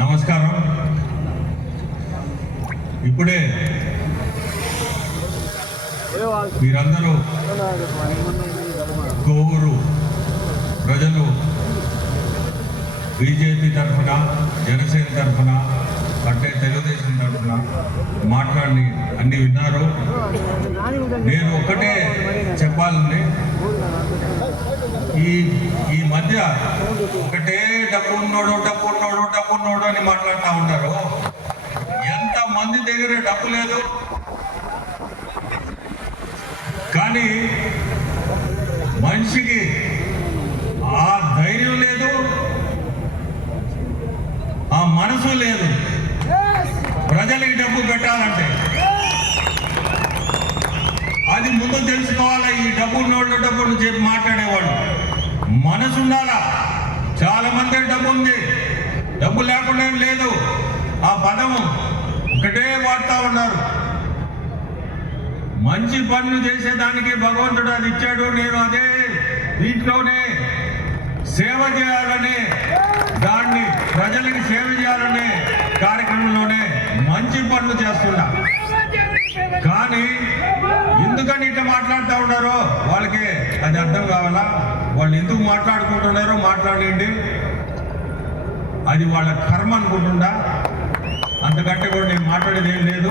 నమస్కారం. ఇప్పుడే మీరందరూ కోవూరు ప్రజలు బీజేపీ తరఫున జనసేన తరఫున అంటే తెలుగుదేశం తరఫున మాట్లాడి అన్ని విన్నారు. నేను ఒక్కటే చెప్పాలండి. ఈ ఈ మధ్య ఒకటే డబ్బు ఉన్నోడు డబ్బు ఉన్నోడు డబ్బు ఉన్నోడు అని మాట్లాడుతూ ఉంటారు. ఎంత మంది దగ్గర డబ్బు లేదు? కానీ మనిషికి ఆ ధైర్యం లేదు ఆ మనసు లేదు. ప్రజలకి డబ్బు పెట్టాలంటే. అది ముందు తెలుసుకోవాలా ఈ డబ్బు ఉన్నోళ్ళు డబ్బులు చెప్పి మాట్లాడేవాళ్ళు. మనసు ఉండాలా? చాలా మంది డబ్బు ఉంది. డబ్బు లేకుండా లేదు. ఆ పదము ఒకటే వాడుతూ ఉన్నారు. మంచి పనులు చేసేదానికి భగవంతుడు అది ఇచ్చాడు. నేను అదే దీంట్లోనే సేవ చేయాలనే దాన్ని ప్రజలకి సేవ చేయాలనే పనులు చేస్తున్నా. కానీ ఎందుకని ఇట్లా మాట్లాడుతూ ఉన్నారో వాళ్ళకి అది అర్థం కావాలా? వాళ్ళు ఎందుకు మాట్లాడుకుంటున్నారో మాట్లాడండి. అది వాళ్ళ కర్మ అనుకుంటుందా? అంతకంటే కూడా నేను మాట్లాడేది ఏం లేదు.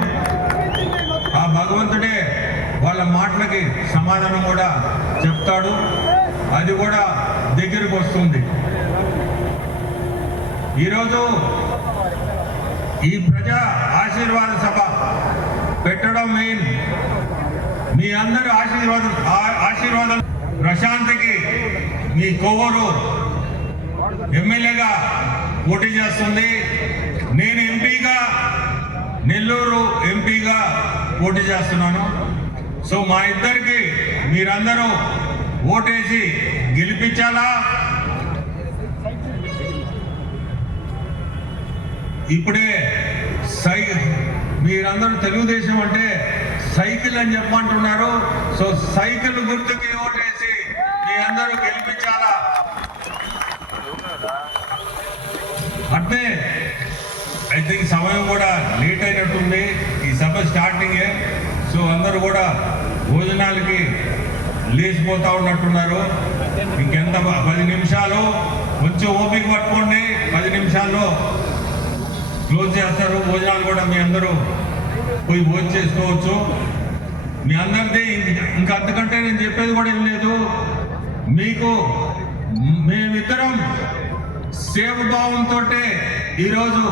ఆ భగవంతుడే వాళ్ళ మాటలకి సమాధానం కూడా చెప్తాడు. అది కూడా దగ్గరికి వస్తుంది. ఈరోజు ఈ ప్రజా ఆశీర్వాద సభ పెట్టడం మెయిన్. మీ అందరి ఆశీర్వాదం ఆశీర్వాదం ప్రశాంత్కి మీ కొవ్వూరు ఎమ్మెల్యేగా పోటీ చేస్తుంది. నేను ఎంపీగా నెల్లూరు ఎంపీగా పోటీ చేస్తున్నాను. సో మా ఇద్దరికి మీరందరూ ఓటేసి గెలిపించాలా? ఇప్పుడే సై మీరందరూ తెలుగుదేశం అంటే సైకిల్ అని చెప్పమంటున్నారు. సో సైకిల్ గుర్తుకి ఓటేసి మీ అందరూ గెలిపించాలా? అంటే ఐ థింక్ సమయం కూడా లేట్ అయినట్టుంది. ఈ సభ స్టార్టింగే సో అందరూ కూడా భోజనాలకి లేచిపోతా ఉన్నట్టున్నారు. ఇంకెంత పది నిమిషాలు. కొంచెం ఓపిక పట్టుకోండి. పది నిమిషాల్లో క్లోజ్ చేస్తారు. భోజనాలు కూడా మీ అందరూ పోయి భోజనం చేసుకోవచ్చు. మీ అందరిది ఇంకా అంతకంటే నేను చెప్పేది కూడా ఏం లేదు. మీకు మేమిద్దరం సేవభావంతో ఈరోజు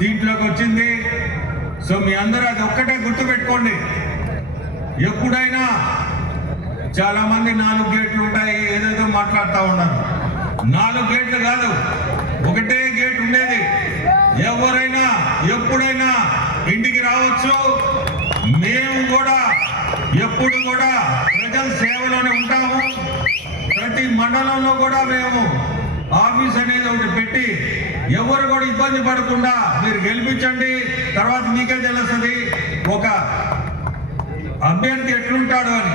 దీంట్లోకి వచ్చింది. సో మీ అందరూ అది ఒక్కటే గుర్తుపెట్టుకోండి. ఎప్పుడైనా చాలామంది నాలుగు గేట్లు ఉంటాయి. ఏదేదో మాట్లాడుతూ ఉన్నారు. నాలుగు గేట్లు కాదు ఒకటే గేట్ ఉండేది ఎవరైనా ఎప్పుడైనా ఇంటికి రావచ్చు మేము కూడా ఎప్పుడు కూడా ప్రజల సేవలోనే ఉంటాము స్థానంలో కూడా మేము ఆఫీస్ అనేది ఒకటి పెట్టి ఎవరు కూడా ఇబ్బంది పడకుండా మీరు గెలిపించండి తర్వాత మీకే తెలుస్తుంది ఒక అభ్యర్థి ఎట్లుంటాడు అని.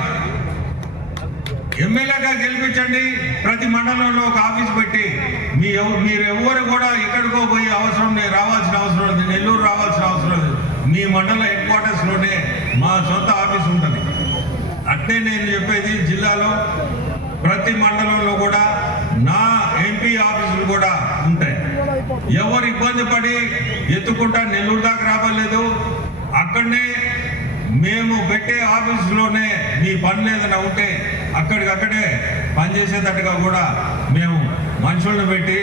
ఎమ్మెల్యేగా గెలిపించండి ప్రతి మండలంలో ఒక ఆఫీస్ పెట్టి మీ మీరు ఎవరు కూడా ఎక్కడికో పోయి అవసరం లేదు రావాల్సిన అవసరం లేదు నెల్లూరు రావాల్సిన అవసరం లేదు. మీ మండల హెడ్ క్వార్టర్స్లోనే మా సొంత ఆఫీస్ ఉంటుంది. అట్నే నేను చెప్పేది జిల్లాలో ప్రతి మండలంలో కూడా నా ఎంపీ ఆఫీసులు కూడా ఉంటాయి. ఎవరు ఇబ్బంది పడి ఎత్తుకుంటా నెల్లూరు దాకా రావలేదు అక్కడనే మేము పెట్టే ఆఫీసులోనే మీ పనులు ఏదైనా ఉంటే అక్కడికక్కడే పనిచేసేటట్టుగా కూడా మేము మనుషులను పెట్టి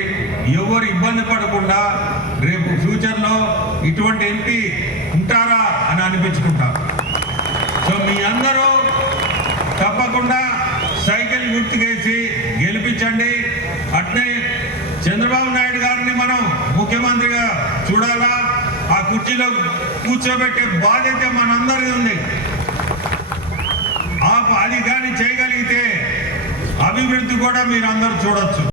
ఎవరు ఇబ్బంది పడకుండా రేపు ఫ్యూచర్లో ఇటువంటి ఎంపీ ఉంటారా అని అనిపించుకుంటాం. సో మీ అందరూ తప్పకుండా సైకిల్ గుర్తుకేసి గెలిపించండి. అట్నే చంద్రబాబు నాయుడు గారిని మనం ముఖ్యమంత్రిగా చూడాలా? ఆ కుర్చీలో కూర్చోబెట్టే బాధ్యత మనందరిది ఉంది. అది కానీ చేయగలిగితే అభివృద్ధి కూడా మీరు అందరూ చూడొచ్చు.